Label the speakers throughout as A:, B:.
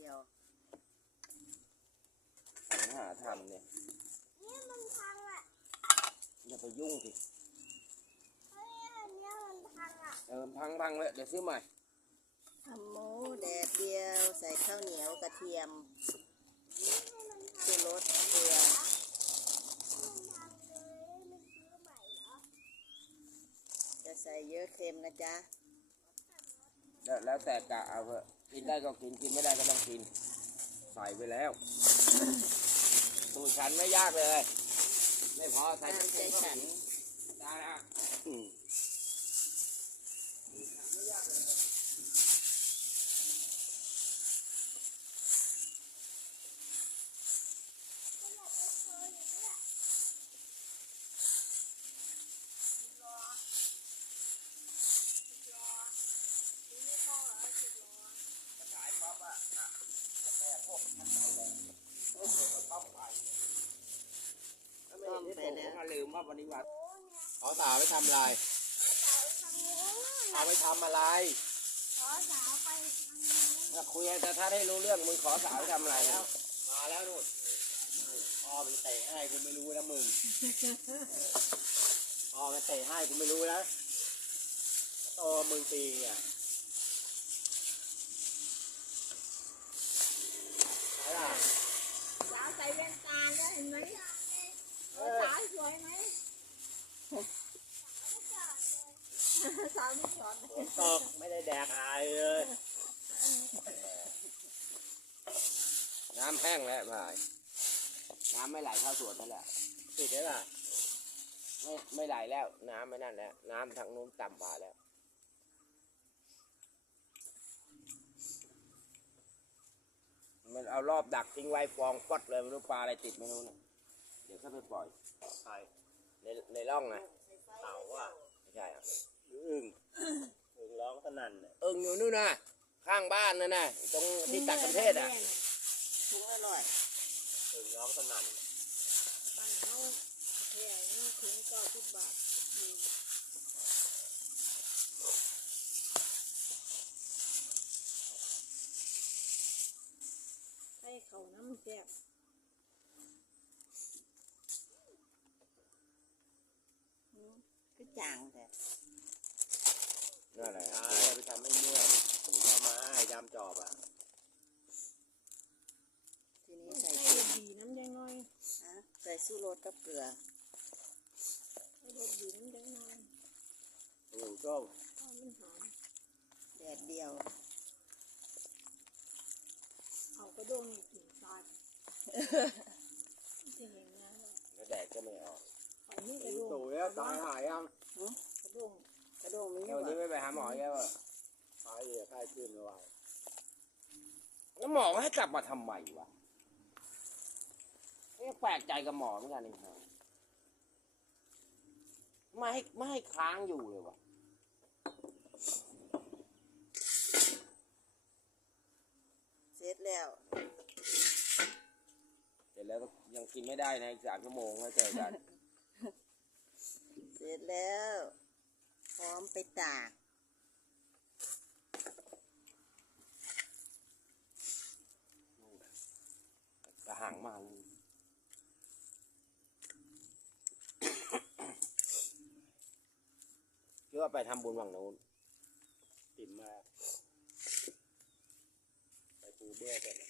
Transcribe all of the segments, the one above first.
A: ดียว
B: หาทำเนี่ย
C: เนี่ยมันพังอ่ะ
B: อย่าไปยุ่งสิ
C: เฮ้ยอันเนี้ยมันพังอ่ะ
B: พังเลยเดี๋ยวซื้อใหม่
A: ทำหมูแดดเดียวใส่ข้าวเหนียวกระเทียมชูรสเกลือจะใส่เยอะเค็มนะจ๊ะ
B: แล้วแต่กะเอาเถอะกินได้ก็กินกินไม่ได้ก็ต้องกินใส่ไปแล้วสูตรฉันไม่ยากเลยไม่พอใส่
A: ตามใจฉัน
B: ได้แล้ว
A: ต้มไปแล้ว
B: ลืมว่าวันนี้วัด
D: ขอสาวไปทำอะไรเอาไปทำอะไร
C: ขอสาวไปทางนู้น
B: คุยแต่ถ้าได้รู้เรื่องมึงขอสาวทำอะไรแล้ว
D: มาแล้วนู่นพ่อมันเตะให้กูไม่รู้นะมึงพ่อมันเตะให้กูไม่รู้นะโตมึงตีอ่ะไหนล่ะ
C: สาวใส่แว่นตาแล้วเห็นไหมสาวสวยไหมสาวไม่จอดเลย
D: ตกไม่ได้แดกอายเลย
B: น้ำแห้งแล้วพายน้ำไม่ไหลเข้าสวนนั่นแหละ
D: ติดได้ป่ะ
B: ไม่ไหลแล้วน้ำไม่นั่นแล้วน้ำทางนู้นต่ำกว่าแล้วมันเอารอบดักทิ้งไว้ฟองฟอดเลยไม่รู้ปลาอะไรติดไม่รู้นะเดี๋ยวเขาไปปล่อย
D: ใช่
B: ในร่องไง
D: เต่าว่ะ
B: ไม่ใช่อ่ะ
D: อึ่งร้องสนั่นเนี่ย
B: อยู่นู่นนะข้างบ้านนั่นนะตรงที่ตัดกันเทศอ่ะ
A: ถุงละ100
D: อึ่งร้องสนั่น
C: บ้านเขาแพงนี่ถึง90 บาทให้เขาน้ำแซ่บ
A: ก็จางแต่
B: นั่นแหละ
D: ใช่ไปทำให้เมื่อยถึงเข้ามาให้ดำจอบอ่ะ
A: ทีนี้ใส่
C: ใส่ดีน้ำแดงน้อย
A: ใส่สู้รสกับเกลือ
C: ใส่ดีน้ำแดงน้อย
D: ส้ม
C: มันหอม
A: แดดเดียว
C: เอากระด้งกินซอสจะเห็นนะ
B: แล้วแดดก็ไม่ออก
C: ไปนี่กระด้ง
D: ตู่แล้วตายหายยัง
C: กระด้ง
A: มี
B: วันนี้ไม่ไปหาหมอแล้วอ่ะ
D: ตายเลยค่ายขึ้นไม่ไหว
B: แล้วหมอให้กลับมาทำไมวะแปลกใจกับหมอเหมือนกันเองครับไม่ให้ค้างอยู่เลยวะ
A: เสร็จแล้ว
B: เสร็จแล้วยังกินไม่ได้ใน3 ชั่วโมงแล้วเจอกัน
A: เสร็จแล้วพร้อมไปตาก
B: กระหังมากคิดว่าไปทำบุญฝั่งโน้น
D: ติ่มมาไปปูเบื้อกัน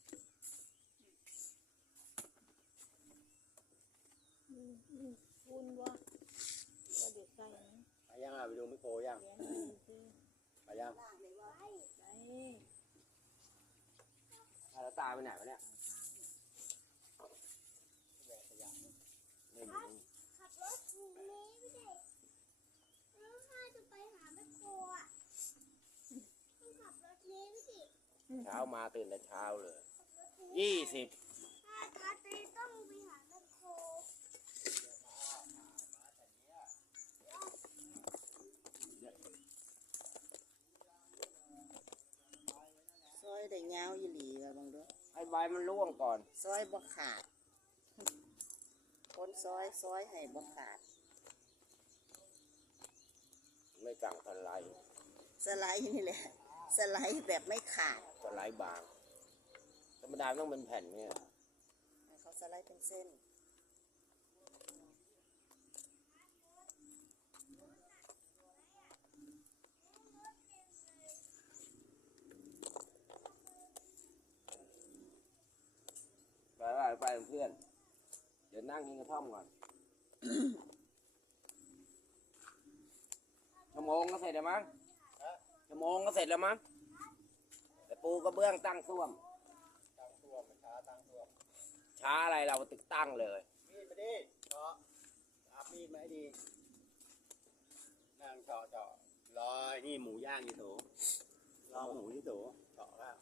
C: คุณว่าเด็กใส่
D: ไปยังอ่ะไปดูมิโครยังไปยัง
B: แล้วตาไปไหนวะเนี่ยไม่รู้
C: ขับรถหนีไม่ได้แล้วถ้าจะไปหาแม่โคอ่ะต้องขับรถนี้ไม่ดิ
B: เช้ามาตื่นแต่เช้าเลย20
C: ถ้าตาตีต้องไปหาแม่โค
A: ซอยได้ยาวยี่หลีว่าบางด้วย
B: ให้ใบมันร่วงก่อน
A: ซอยบ่ขาดคนซอยให้บ่ขาด
B: ไม่สั่งสไลด์
A: นี่แหละสไลด์แบบไม่ขาด
B: สไลด์บางธรรมดาต้องเป็นแผ่นเนี่ย
A: ให้เขาสไลด์เป็นเส้น
B: ไปเพื่อน เดี๋ยวนั่งกินกระท่อมก่อน ชั่วโมงก็เสร็จแล้วมั้งชั่วโมงก็เสร็จแล้วมั้งแต่ปูกระเบื้องตั้งส้วม
D: ตั้งตัวมันช้าตั้งตัว
B: ช้าอะไรเราตึกตั้งเลย
D: มีดมาดิเจาะอาบมีดมาให้ดีนั่งเจาะรอนี่หมูย่างอยู่โถรอหมูที่โถเจาะแล้ว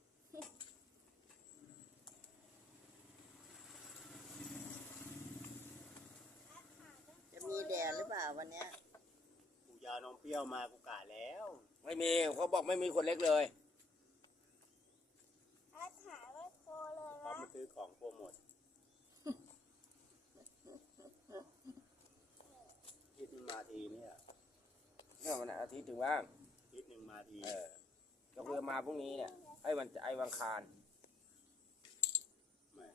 A: จะมีแดดหรือเปล่าวันเนี้ย
D: กูยาวนมเปรี้ยวมากูกะแล้ว
B: ไม่มีเขาบอกไม่มีคนเล็กเลย
C: อาถามว่าโคเลย
D: พร้อม
C: นะ
D: มาซื้อของโปรโมทอาทิตย์หนึงมาทีเนี่ย
B: เนี่ยวันอาทิตย์ถึงว่าง
D: อาทิตย์หนึ่งมาที
B: ก็คือมาพรุ่งนี้เนี่ยไอ้วันคาร
D: ไม่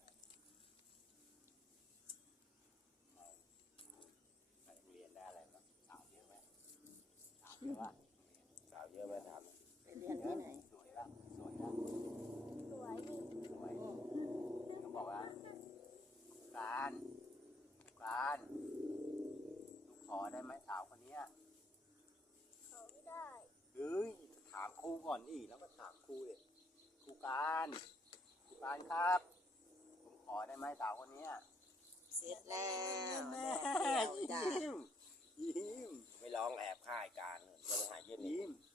D: ไปโรงเรียนได้อะไรบ้างสาวเยอะไหมสาวเยอะวะ
B: สาวเยอะไหมถาม
A: ไปเรียนที่ไหน
D: สวยละสวยละ
C: สวยดี
D: สวยต้องบอกว่าการลูกขอได้ไหมสาวคนเนี้ย
C: เขาไม่ได้
D: เฮ้ยถามครูก่อนดิแล้วก็ถามครูเลยครูการครับ ผมขอได้ไหมสาวคนเนี้ย
A: เสร็จแล้วแด
D: แม่
A: ดเดียวจ้า
D: ยิ้ม
B: ไม่ร้องแอบค่ายการจะไปหาเย็นนี่
D: ยิ้ม